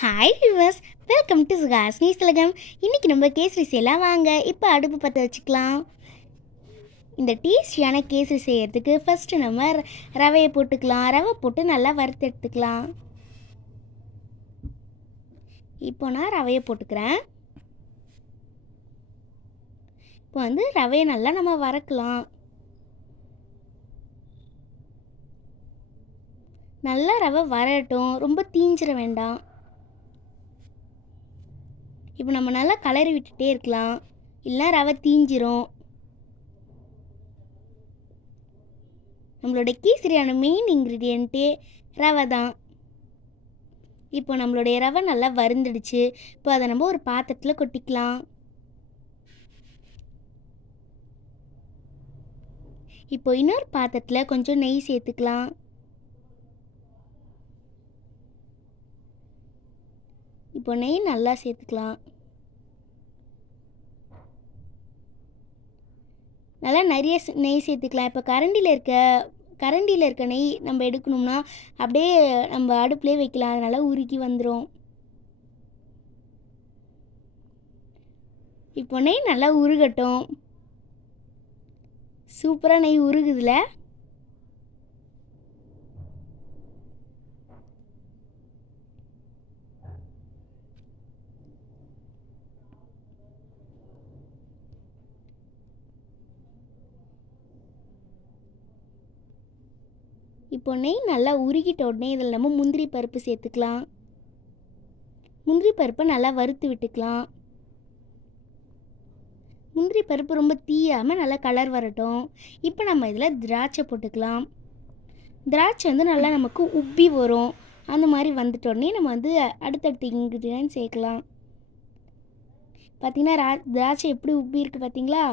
Hi viewers, welcome to சுகாஸ்னி திலகம். இன்றைக்கி நம்ம கேசரி செய்யலாம். வாங்க இப்போ அடுப்பு பற்ற வச்சுக்கலாம். இந்த டேஸ்டியான கேசரி செய்கிறதுக்கு ஃபஸ்ட்டு நம்ம ரவையை போட்டுக்கலாம். ரவை போட்டு நல்லா வறுத்து எடுத்துக்கலாம். இப்போ நான் ரவையை போட்டுக்கிறேன். இப்போ ரவையை நல்லா நம்ம வறுக்கலாம். நல்லா ரவை வரட்டும், ரொம்ப தீஞ்சிட வேண்டாம். இப்போ நம்ம நல்லா கலரி விட்டுட்டே இருக்கலாம், இல்லை ரவை தீஞ்சிரும். நம்மளோட கேசரியான மெயின் இன்க்ரீடியண்ட்டே ரவை தான். இப்போ நம்மளுடைய ரவை நல்லா வறுந்துடுச்சு. இப்போ அதை நம்ம ஒரு பாத்திரத்தில் கொட்டிக்கலாம். இப்போ இன்னொரு பாத்திரத்தில் கொஞ்சம் நெய் சேர்த்துக்கலாம். இப்போ நெய் நல்லா சேர்த்துக்கலாம். நல்லா நிறைய நெய் சேர்த்துக்கலாம். இப்போ கரண்டியில் இருக்க நெய் நம்ம எடுக்கணும்னா அப்படியே நம்ம அடுப்புலேயே வைக்கலாம், அதனால் உருகி வந்துடும். இப்போ நெய் நல்லா உருகட்டும். சூப்பராக நெய் உருகுதுல. இப்போ நெய் நல்லா உருகிட்ட உடனே இதில் நம்ம முந்திரி பருப்பு சேர்த்துக்கலாம். முந்திரி பருப்பை நல்லா வறுத்து விட்டுக்கலாம். முந்திரி பருப்பு ரொம்ப தீயாமல் நல்லா கலர் வரட்டும். இப்போ நம்ம இதில் திராட்சை போட்டுக்கலாம். திராட்சை நல்லா நமக்கு உப்பி வரும். அந்த மாதிரி வந்துட்டோடனே நம்ம அடுத்தடுத்த இன்க்ரீடியன்ட் சேர்க்கலாம். பார்த்திங்கன்னா திராட்சை எப்படி உப்பி இருக்குது பார்த்தீங்களா?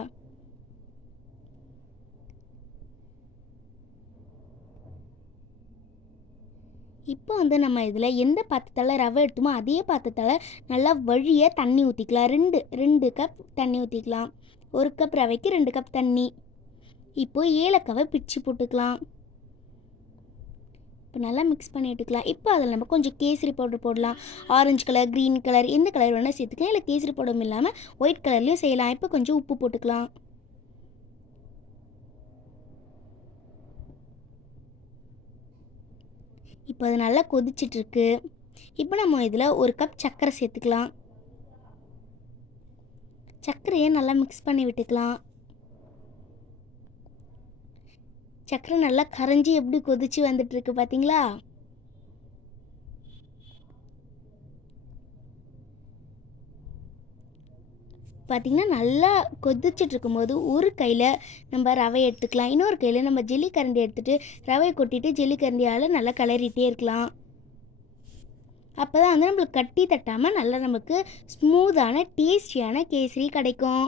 இப்போ நம்ம இதில் எந்த பாத்திரத்தால் ரவை எடுத்துமோ அதே பாத்திரத்தால் நல்லா வழியாக தண்ணி ஊற்றிக்கலாம். ரெண்டு கப் தண்ணி ஊற்றிக்கலாம். 1 கப் ரவைக்கு 2 கப் தண்ணி. இப்போது ஏலக்காவை பிச்சு போட்டுக்கலாம். இப்போ நல்லா மிக்ஸ் பண்ணி விட்டுக்கலாம். இப்போ அதில் நம்ம கொஞ்சம் கேசரி பவுடர் போடலாம். ஆரஞ்சு கலர், க்ரீன் கலர், எந்த கலர் வேணால் சேர்த்துக்கலாம். இல்லை கேசரி பவுடரும் இல்லாமல் ஒயிட் கலர்லேயும் செய்யலாம். இப்போ கொஞ்சம் உப்பு போட்டுக்கலாம். இப்போ அது நல்லா கொதிச்சிட்ருக்கு. இப்போ நம்ம இதில் 1 கப் சர்க்கரை சேர்த்துக்கலாம். சர்க்கரையை நல்லா மிக்ஸ் பண்ணி விட்டுக்கலாம். சர்க்கரை நல்லா கரைஞ்சி எப்படி கொதிச்சு வந்துட்டுருக்கு பார்த்தீங்களா? பார்த்திங்கன்னா நல்லா கொதிச்சுட்டு இருக்கும்போது ஒரு கையில் நம்ம ரவை எடுத்துக்கலாம். இன்னொரு கையில் நம்ம ஜெல்லி கரண்டி எடுத்துகிட்டு ரவையை கொட்டிட்டு ஜெல்லி கரண்டியால் நல்லா கிளறிட்டே இருக்கலாம். அப்போ தான் நம்மளுக்கு கட்டி தட்டாமல் நல்லா நமக்கு ஸ்மூத்தான டேஸ்டியான கேசரி கிடைக்கும்.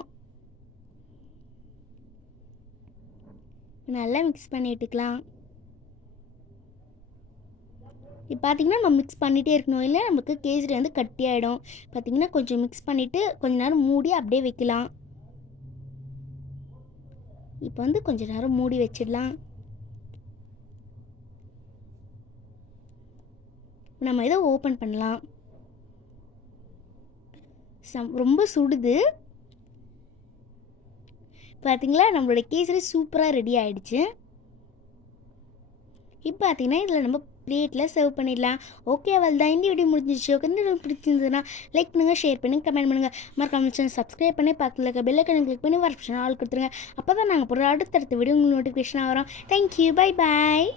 நல்லா மிக்ஸ் பண்ணி விட்டுக்கலாம். இப்போ பார்த்திங்கன்னா நம்ம மிக்ஸ் பண்ணிகிட்டே இருக்கணும், இல்லை நமக்கு கேசரி கட்டியாயிடும். பார்த்திங்கன்னா கொஞ்சம் மிக்ஸ் பண்ணிவிட்டு கொஞ்ச நேரம் மூடி அப்படியே வைக்கலாம். இப்போ கொஞ்ச நேரம் மூடி வச்சிடலாம். நம்ம இதை ஓப்பன் பண்ணலாம். ரொம்ப சுடுது. பார்த்திங்களா, நம்மளோட கேசரி சூப்பராக ரெடி ஆகிடுச்சு. இப்போ பார்த்திங்கன்னா இதில் நம்ம பிளேட்டில் சர்வ் பண்ணிடலாம். ஓகே, அவள் தான் இந்த வீடியோ முடிஞ்சிச்சு. ஓகே, இந்த வீடியோ பிடிச்சிருந்ததுன்னா லைக் பண்ணுங்கள், ஷேர் பண்ணுங்கள், கமெண்ட் பண்ணுங்கள். மறக்காம சேனல் சப்ஸ்கிரைப் பண்ணி பக்கத்தில் இருக்க பெல் ஐக்கானை கிளிக் பண்ணி ஆல் கொடுத்துருங்க. அப்போ தான் நாங்கள் போகிற அடுத்தடுத்த வீடியோ உங்களுக்கு நோட்டிஃபிகேஷனாக வரும். Thank you, bye bye.